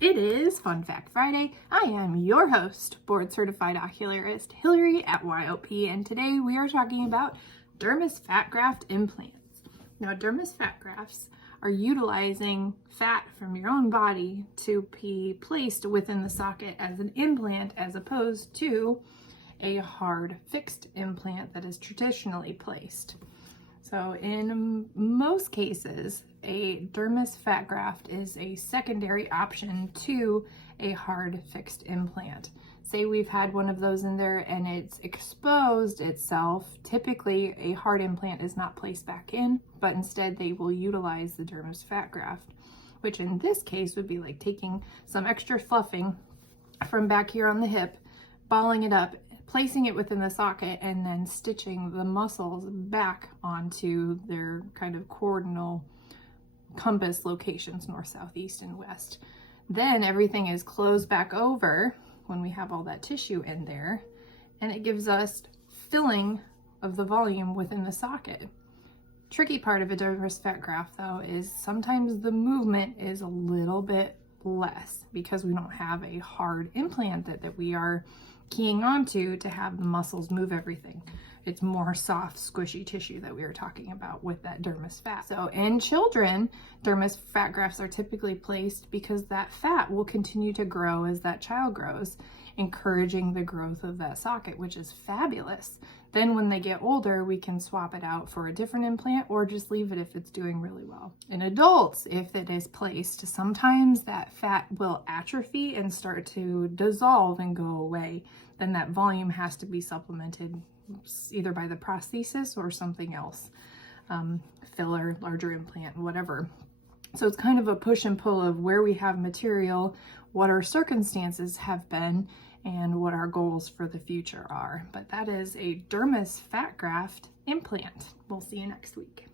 It is Fun Fact Friday. I am your host, board certified ocularist Hillary at YOP, and today we are talking about dermis fat graft implants. Now, dermis fat grafts are utilizing fat from your own body to be placed within the socket as an implant as opposed to a hard fixed implant that is traditionally placed. So in most cases, a dermis fat graft is a secondary option to a hard fixed implant. Say we've had one of those in there and it's exposed itself. Typically, a hard implant is not placed back in, but instead they will utilize the dermis fat graft, which in this case would be like taking some extra fluffing from back here on the hip, balling it up, placing it within the socket, and then stitching the muscles back onto their kind of coordinal compass locations, north, south, east, and west. Then everything is closed back over when we have all that tissue in there, and it gives us filling of the volume within the socket. Tricky part of a dermis fat graft, though, is sometimes the movement is a little bit less because we don't have a hard implant that we are keying onto to have the muscles move everything. It's more soft, squishy tissue that we were talking about with that dermis fat. So in children, dermis fat grafts are typically placed because that fat will continue to grow as that child grows, encouraging the growth of that socket, which is fabulous. Then when they get older, we can swap it out for a different implant or just leave it if it's doing really well. In adults, if it is placed, sometimes that fat will atrophy and start to dissolve and go away. Then that volume has to be supplemented either by the prosthesis or something else, filler, larger implant, whatever. So it's kind of a push and pull of where we have material, what our circumstances have been, and what our goals for the future are. But that is a dermis fat graft implant. We'll see you next week.